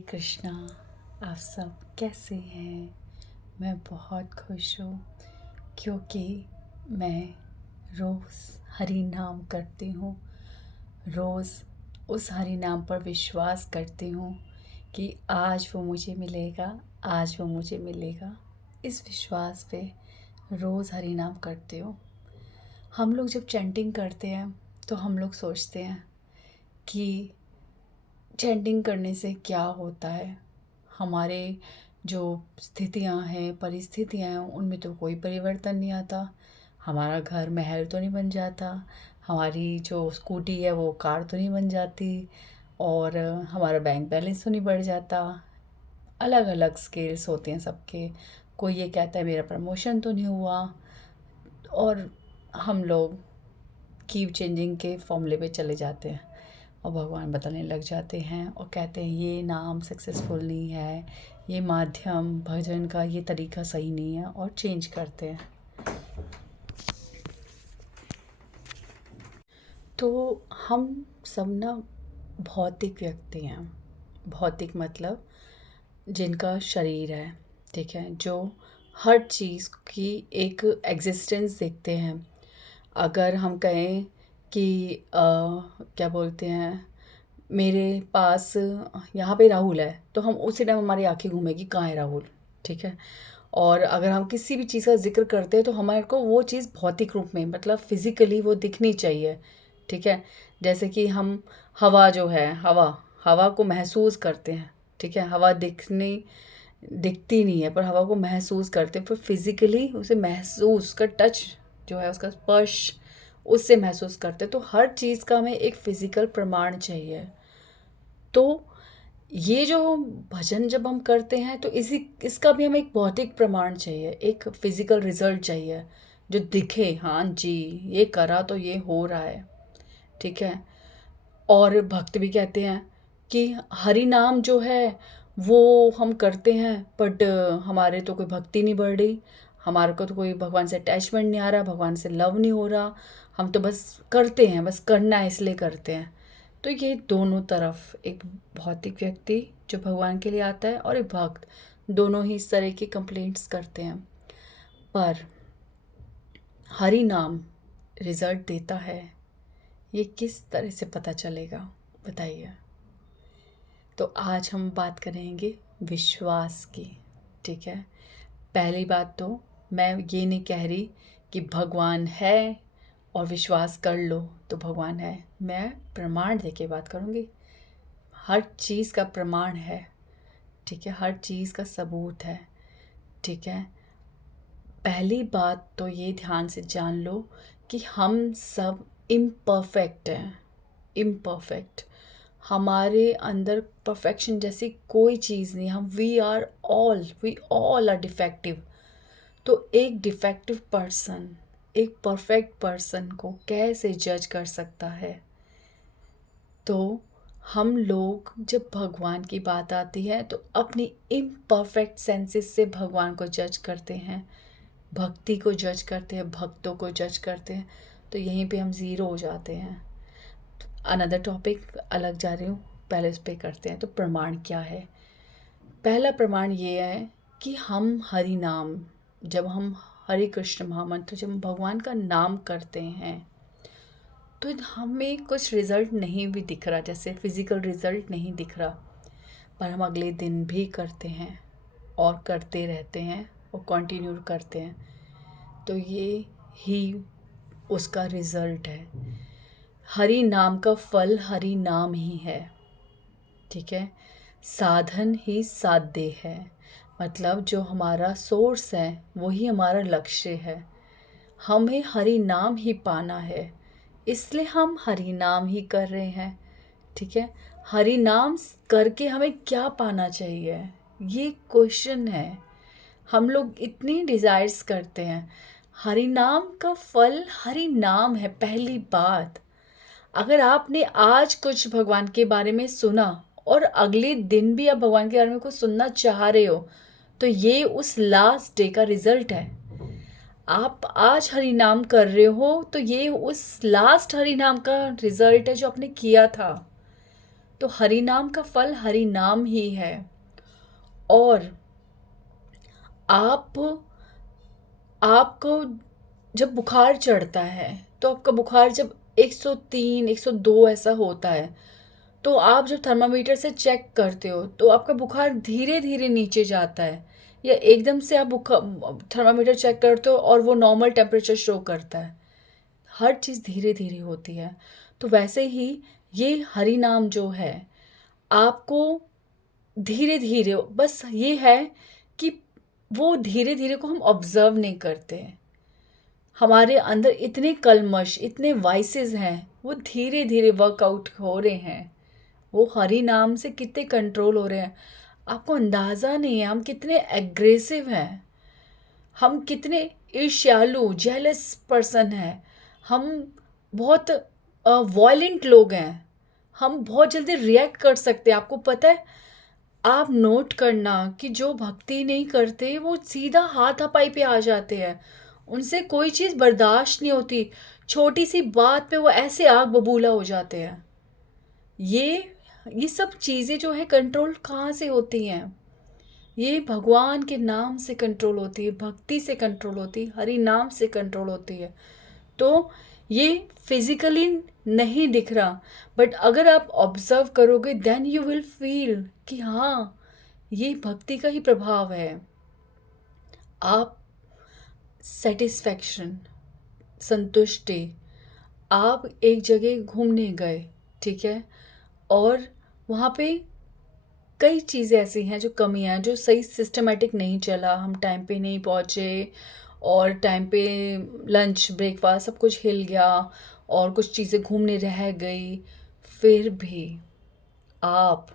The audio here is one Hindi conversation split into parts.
कृष्णा। आप सब कैसे हैं? मैं बहुत खुश हूँ क्योंकि मैं रोज़ हरि नाम करती हूँ। रोज़ उस हरि नाम पर विश्वास करती हूँ कि आज वो मुझे मिलेगा, आज वो मुझे मिलेगा। इस विश्वास पे रोज़ हरि नाम करती हूँ। हम लोग जब चैंटिंग करते हैं तो हम लोग सोचते हैं कि चैंटिंग करने से क्या होता है। हमारे जो स्थितियाँ हैं, परिस्थितियाँ हैं, उनमें तो कोई परिवर्तन नहीं आता। हमारा घर महल तो नहीं बन जाता, हमारी जो स्कूटी है वो कार तो नहीं बन जाती, और हमारा बैंक बैलेंस तो नहीं बढ़ जाता। अलग अलग स्केल्स होते हैं सबके। कोई ये कहता है मेरा प्रमोशन तो नहीं हुआ, और हम लोग कीप चेंजिंग के फॉर्मूले पे चले जाते हैं और भगवान बताने लग जाते हैं और कहते हैं ये नाम सक्सेसफुल नहीं है, ये माध्यम भजन का ये तरीका सही नहीं है, और चेंज करते हैं। तो हम सब ना भौतिक व्यक्ति हैं। भौतिक मतलब जिनका शरीर है, ठीक है, जो हर चीज़ की एक एग्जिस्टेंस देखते हैं। अगर हम कहें कि क्या बोलते हैं, मेरे पास यहाँ पे राहुल है, तो हम उसी टाइम हमारी आंखें घूमेगी कहाँ है राहुल, ठीक है। और अगर हम किसी भी चीज़ का जिक्र करते हैं तो हमारे को वो चीज़ भौतिक रूप में मतलब फिज़िकली वो दिखनी चाहिए, ठीक है। जैसे कि हम हवा जो है, हवा हवा को महसूस करते हैं, ठीक है। हवा दिखती नहीं है पर हवा को महसूस करते हैं, पर फिज़िकली उसे महसूस का टच जो है, उसका स्पर्श उससे महसूस करते हैं। तो हर चीज़ का हमें एक फ़िज़िकल प्रमाण चाहिए। तो ये जो भजन जब हम करते हैं तो इसका भी हमें एक भौतिक प्रमाण चाहिए, एक फिजिकल रिजल्ट चाहिए जो दिखे, हाँ जी ये करा तो ये हो रहा है, ठीक है। और भक्त भी कहते हैं कि हरि नाम जो है वो हम करते हैं, बट हमारे तो कोई भक्ति नहीं बढ़ रही, हमारे को तो कोई भगवान से अटैचमेंट नहीं आ रहा, भगवान से लव नहीं हो रहा। हम तो बस करते हैं, बस करना है इसलिए करते हैं। तो ये दोनों तरफ, एक भौतिक व्यक्ति जो भगवान के लिए आता है और एक भक्त, दोनों ही इस तरह की कंप्लेंट्स करते हैं। पर हरि नाम रिजल्ट देता है, ये किस तरह से पता चलेगा बताइए। तो आज हम बात करेंगे विश्वास की, ठीक है। पहली बात तो मैं ये नहीं कह रही कि भगवान है और विश्वास कर लो तो भगवान है। मैं प्रमाण दे के बात करूँगी। हर चीज़ का प्रमाण है, ठीक है, हर चीज़ का सबूत है, ठीक है। पहली बात तो ये ध्यान से जान लो कि हम सब इम्परफेक्ट हैं। इम्परफेक्ट, हमारे अंदर परफेक्शन जैसी कोई चीज़ नहीं। हम वी ऑल आर डिफेक्टिव। तो एक डिफेक्टिव पर्सन एक परफेक्ट पर्सन को कैसे जज कर सकता है। तो हम लोग जब भगवान की बात आती है तो अपनी इम्परफेक्ट सेंसेस से भगवान को जज करते हैं, भक्ति को जज करते हैं, भक्तों को जज करते हैं। तो यहीं पे हम ज़ीरो हो जाते हैं। अनदर टॉपिक अलग जा रही हूँ, पहले उस पर करते हैं। तो प्रमाण क्या है? पहला प्रमाण ये है कि हम हरि नाम, जब हम हरे कृष्ण महामंत्र, जब हम भगवान का नाम करते हैं तो हमें कुछ रिज़ल्ट नहीं भी दिख रहा, जैसे फिज़िकल रिज़ल्ट नहीं दिख रहा, पर हम अगले दिन भी करते हैं और करते रहते हैं और कंटिन्यू करते हैं। तो ये ही उसका रिज़ल्ट है। हरि नाम का फल हरि नाम ही है, ठीक है। साधन ही साध्य है, मतलब जो हमारा सोर्स है वही हमारा लक्ष्य है। हमें हरि नाम ही पाना है, इसलिए हम हरि नाम ही कर रहे हैं, ठीक है। हरि नाम करके हमें क्या पाना चाहिए, ये क्वेश्चन है। हम लोग इतनी डिज़ायर्स करते हैं। हरि नाम का फल हरि नाम है। पहली बात, अगर आपने आज कुछ भगवान के बारे में सुना और अगले दिन भी आप भगवान के बारे में कुछ सुनना चाह रहे हो, तो ये उस लास्ट डे का रिजल्ट है। आप आज हरि नाम कर रहे हो तो ये उस लास्ट हरि नाम का रिजल्ट है जो आपने किया था। तो हरि नाम का फल हरि नाम ही है। और आप आपको जब बुखार चढ़ता है, तो आपका बुखार जब 103 102 ऐसा होता है, तो आप जब थर्मामीटर से चेक करते हो तो आपका बुखार धीरे धीरे नीचे जाता है, या एकदम से आप बुखार थर्मामीटर चेक करते हो और वो नॉर्मल टेम्परेचर शो करता है। हर चीज़ धीरे धीरे होती है। तो वैसे ही ये हरि नाम जो है, आपको धीरे धीरे, बस ये है कि वो धीरे धीरे को हम ऑब्जर्व नहीं करते हैं। हमारे अंदर इतने कल्मश, इतने वाइसेस हैं, वो धीरे धीरे वर्कआउट हो रहे हैं। वो हरि नाम से कितने कंट्रोल हो रहे हैं, आपको अंदाज़ा नहीं है। हम कितने एग्रेसिव हैं, हम कितने ईर्ष्यालु, जेलस पर्सन हैं, हम बहुत वॉयलेंट लोग हैं, हम बहुत जल्दी रिएक्ट कर सकते हैं। आपको पता है, आप नोट करना कि जो भक्ति नहीं करते वो सीधा हाथापाई पे आ जाते हैं। उनसे कोई चीज़ बर्दाश्त नहीं होती, छोटी सी बात पे वो ऐसे आग बबूला हो जाते हैं। ये ये सब चीज़ें जो है कंट्रोल कहाँ से होती हैं? ये भगवान के नाम से कंट्रोल होती है, भक्ति से कंट्रोल होती है, हरि नाम से कंट्रोल होती है। तो ये फिजिकली नहीं दिख रहा, बट अगर आप ऑब्जर्व करोगे देन यू विल फील कि हाँ, ये भक्ति का ही प्रभाव है। आप सेटिस्फैक्शन, संतुष्टि, आप एक जगह घूमने गए, ठीक है, और वहाँ पे कई चीज़ें ऐसी हैं जो कमियां हैं, जो सही सिस्टमेटिक नहीं चला, हम टाइम पे नहीं पहुँचे, और टाइम पे लंच ब्रेकफास्ट सब कुछ हिल गया, और कुछ चीज़ें घूमने रह गई, फिर भी आप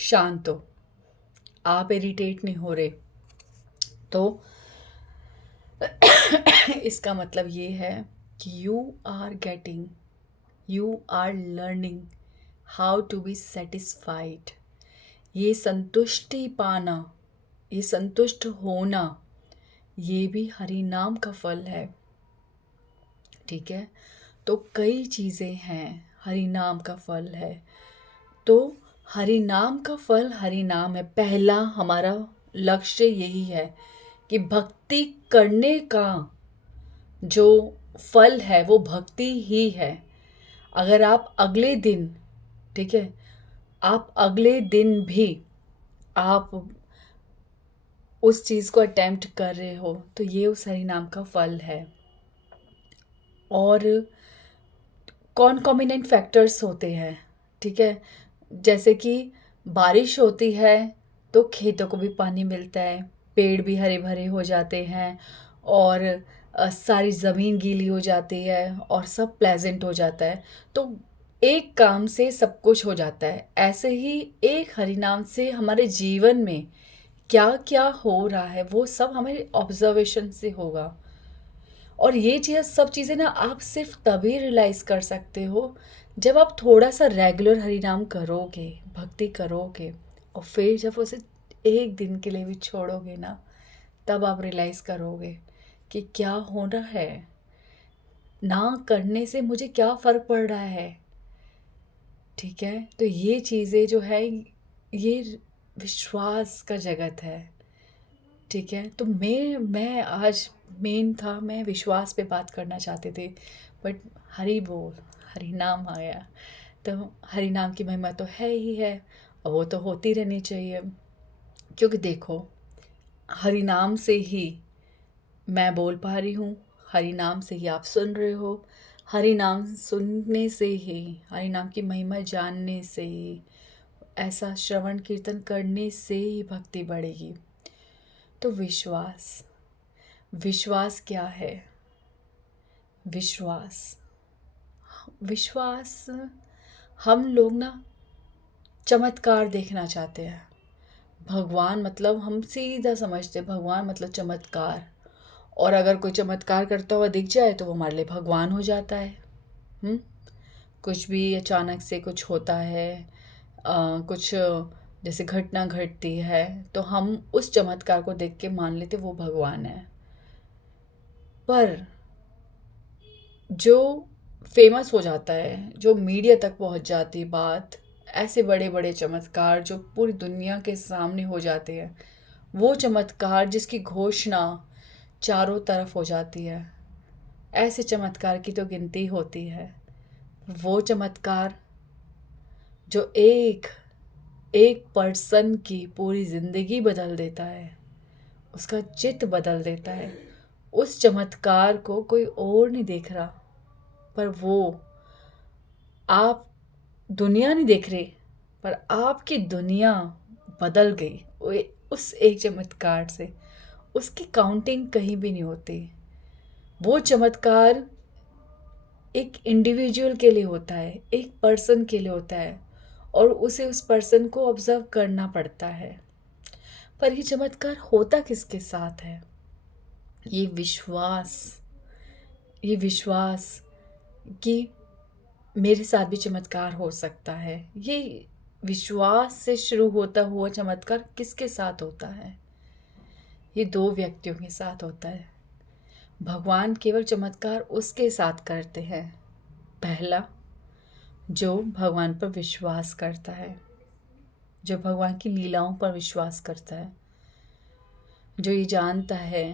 शांत हो, आप इरिटेट नहीं हो रहे, तो इसका मतलब ये है कि you are learning how to be satisfied. ये संतुष्टि पाना, ये संतुष्ट होना, ये भी हरि नाम का फल है, ठीक है। तो कई चीज़ें हैं, हरि नाम का फल है। तो हरि नाम का फल हरि नाम है। पहला हमारा लक्ष्य यही है कि भक्ति करने का जो फल है वो भक्ति ही है। अगर आप अगले दिन, ठीक है, आप अगले दिन भी आप उस चीज़ को अटेम्प्ट कर रहे हो, तो ये उस हरि नाम का फल है। और कॉन्कॉमिनेंट फैक्टर्स होते हैं, ठीक है, जैसे कि बारिश होती है तो खेतों को भी पानी मिलता है, पेड़ भी हरे भरे हो जाते हैं, और सारी ज़मीन गीली हो जाती है, और सब प्लेजेंट हो जाता है। तो एक काम से सब कुछ हो जाता है। ऐसे ही एक हरि नाम से हमारे जीवन में क्या क्या हो रहा है वो सब हमें ऑब्जर्वेशन से होगा। और ये चीज़, सब चीज़ें ना आप सिर्फ तभी रियलाइज़ कर सकते हो जब आप थोड़ा सा रेगुलर हरि नाम करोगे, भक्ति करोगे, और फिर जब उसे एक दिन के लिए भी छोड़ोगे ना, तब आप रियलाइज़ करोगे कि क्या हो रहा है, ना करने से मुझे क्या फ़र्क पड़ रहा है, ठीक है। तो ये चीज़ें जो है, ये विश्वास का जगत है, ठीक है। तो मैं आज मेन था, मैं विश्वास पे बात करना चाहते थे, बट हरि बोल, हरि नाम आया, तो हरि नाम की महिमा तो है ही है, और वो तो होती रहनी चाहिए। क्योंकि देखो, हरि नाम से ही मैं बोल पा रही हूँ, हरि नाम से ही आप सुन रहे हो, हरि नाम सुनने से ही, हरि नाम की महिमा जानने से ही, ऐसा श्रवण कीर्तन करने से ही भक्ति बढ़ेगी। तो विश्वास, विश्वास क्या है? विश्वास, विश्वास, हम लोग ना चमत्कार देखना चाहते हैं। भगवान मतलब हम सीधा समझते हैं, भगवान मतलब चमत्कार, और अगर कोई चमत्कार करता हुआ दिख जाए तो वो हमारे लिए भगवान हो जाता है। कुछ भी अचानक से कुछ होता है, कुछ जैसे घटना घटती है, तो हम उस चमत्कार को देख के मान लेते वो भगवान है। पर जो फेमस हो जाता है, जो मीडिया तक पहुंच जाती बात, ऐसे बड़े बड़े चमत्कार जो पूरी दुनिया के सामने हो जाते हैं, वो चमत्कार जिसकी घोषणा चारों तरफ हो जाती है, ऐसे चमत्कार की तो गिनती होती है। वो चमत्कार जो एक एक पर्सन की पूरी ज़िंदगी बदल देता है, उसका चित्त बदल देता है, उस चमत्कार को कोई और नहीं देख रहा, पर वो आप, दुनिया नहीं देख रही, पर आपकी दुनिया बदल गई उस एक चमत्कार से। उसकी काउंटिंग कहीं भी नहीं होती। वो चमत्कार एक इंडिविजुअल के लिए होता है, एक पर्सन के लिए होता है, और उसे उस पर्सन को ऑब्जर्व करना पड़ता है। पर ये चमत्कार होता किसके साथ है? ये विश्वास, ये विश्वास कि मेरे साथ भी चमत्कार हो सकता है। ये विश्वास से शुरू होता हुआ चमत्कार किसके साथ होता है? ये दो व्यक्तियों के साथ होता है। भगवान केवल चमत्कार उसके साथ करते हैं, पहला जो भगवान पर विश्वास करता है, जो भगवान की लीलाओं पर विश्वास करता है, जो ये जानता है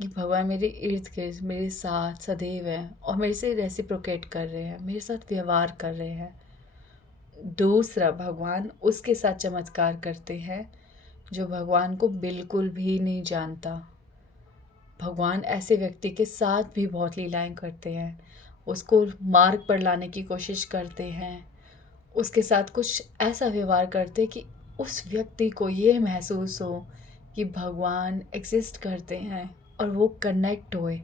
कि भगवान मेरे इर्द गिर्द मेरे साथ सदैव है और मेरे से रेसिप्रोकेट कर रहे हैं, मेरे साथ व्यवहार कर रहे हैं। दूसरा, भगवान उसके साथ चमत्कार करते हैं जो भगवान को बिल्कुल भी नहीं जानता। भगवान ऐसे व्यक्ति के साथ भी बहुत लीलाएं करते हैं, उसको मार्ग पर लाने की कोशिश करते हैं, उसके साथ कुछ ऐसा व्यवहार करते कि उस व्यक्ति को ये महसूस हो कि भगवान एग्जिस्ट करते हैं और वो कनेक्ट होए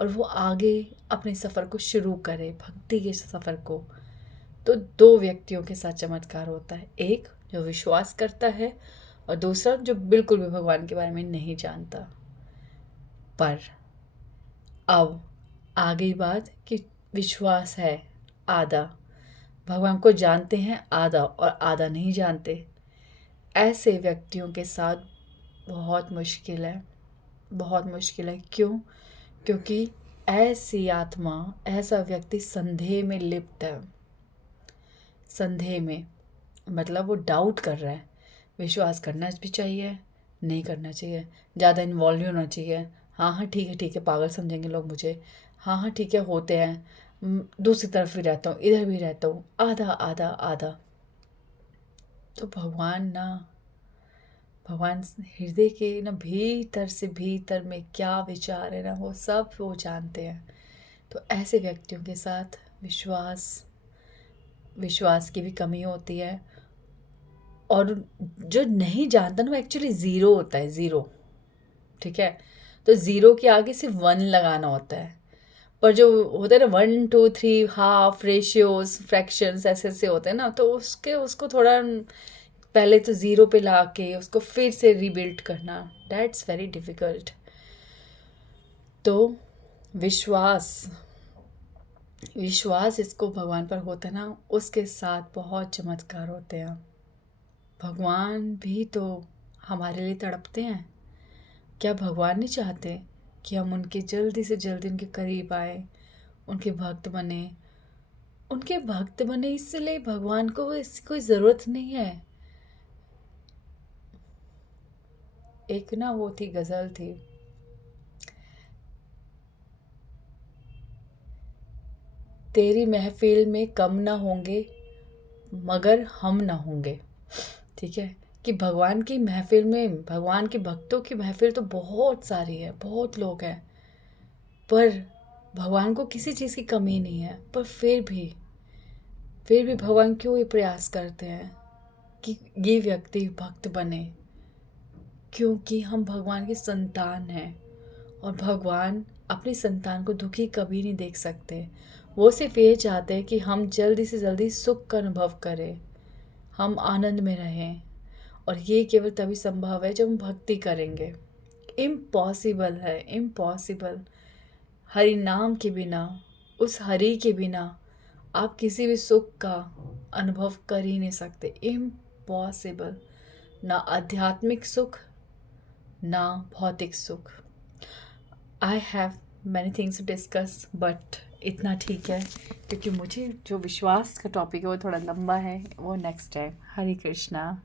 और वो आगे अपने सफ़र को शुरू करे, भक्ति के सफ़र को। तो दो व्यक्तियों के साथ चमत्कार होता है, एक जो विश्वास करता है और दूसरा जो बिल्कुल भी भगवान के बारे में नहीं जानता। पर अब आ गई बात कि विश्वास है आधा, भगवान को जानते हैं आधा और आधा नहीं जानते। ऐसे व्यक्तियों के साथ बहुत मुश्किल है, बहुत मुश्किल है। क्यों? क्योंकि ऐसी आत्मा, ऐसा व्यक्ति संदेह में लिप्त है। संदेह में मतलब वो डाउट कर रहा है, विश्वास करना भी चाहिए, नहीं करना चाहिए, ज़्यादा इन्वॉल्व नहीं होना चाहिए। हाँ हाँ ठीक है, पागल समझेंगे लोग मुझे, हाँ हाँ ठीक है, होते हैं, दूसरी तरफ भी रहता हूँ, इधर भी रहता हूँ, आधा आधा आधा। तो भगवान हृदय के ना भीतर से भीतर में क्या विचार है ना, वो सब वो जानते हैं। तो ऐसे व्यक्तियों के साथ विश्वास की भी कमी होती है, और जो नहीं जानता ना वो एक्चुअली ज़ीरो होता है, ज़ीरो। ठीक है, तो ज़ीरो के आगे सिर्फ वन लगाना होता है। पर जो होता है ना 1 2 3 हाफ रेशियोज फ्रैक्शंस ऐसे ऐसे होते हैं ना, तो उसको थोड़ा पहले तो ज़ीरो पे ला के उसको फिर से रीबिल्ड करना, दैट्स वेरी डिफ़िकल्ट। तो विश्वास विश्वास इसको भगवान पर होता है ना, उसके साथ बहुत चमत्कार होते हैं। भगवान भी तो हमारे लिए तड़पते हैं। क्या भगवान नहीं चाहते कि हम उनके जल्दी से जल्दी उनके करीब आए, उनके भक्त बने? उनके भक्त बने इसलिए भगवान को इसकी कोई ज़रूरत नहीं है। एक ना वो थी, गज़ल थी, तेरी महफिल में कम ना होंगे मगर हम ना होंगे। ठीक है, कि भगवान की महफिल में, भगवान के भक्तों की महफिल तो बहुत सारी है, बहुत लोग हैं, पर भगवान को किसी चीज़ की कमी नहीं है। पर फिर भी भगवान क्यों ये प्रयास करते हैं कि ये व्यक्ति भक्त बने? क्योंकि हम भगवान की संतान हैं, और भगवान अपनी संतान को दुखी कभी नहीं देख सकते। वो सिर्फ ये चाहते हैं कि हम जल्दी से जल्दी सुख का अनुभव करें, हम आनंद में रहें, और ये केवल तभी संभव है जब हम भक्ति करेंगे। इम्पॉसिबल है, इम्पॉसिबल। हरि नाम के बिना, उस हरि के बिना आप किसी भी सुख का अनुभव कर ही नहीं सकते, इम्पॉसिबल। ना आध्यात्मिक सुख, ना भौतिक सुख। I have many things to discuss, but इतना ठीक है, क्योंकि मुझे जो विश्वास का टॉपिक है वो थोड़ा लंबा है, वो नेक्स्ट टाइम। हरे कृष्णा।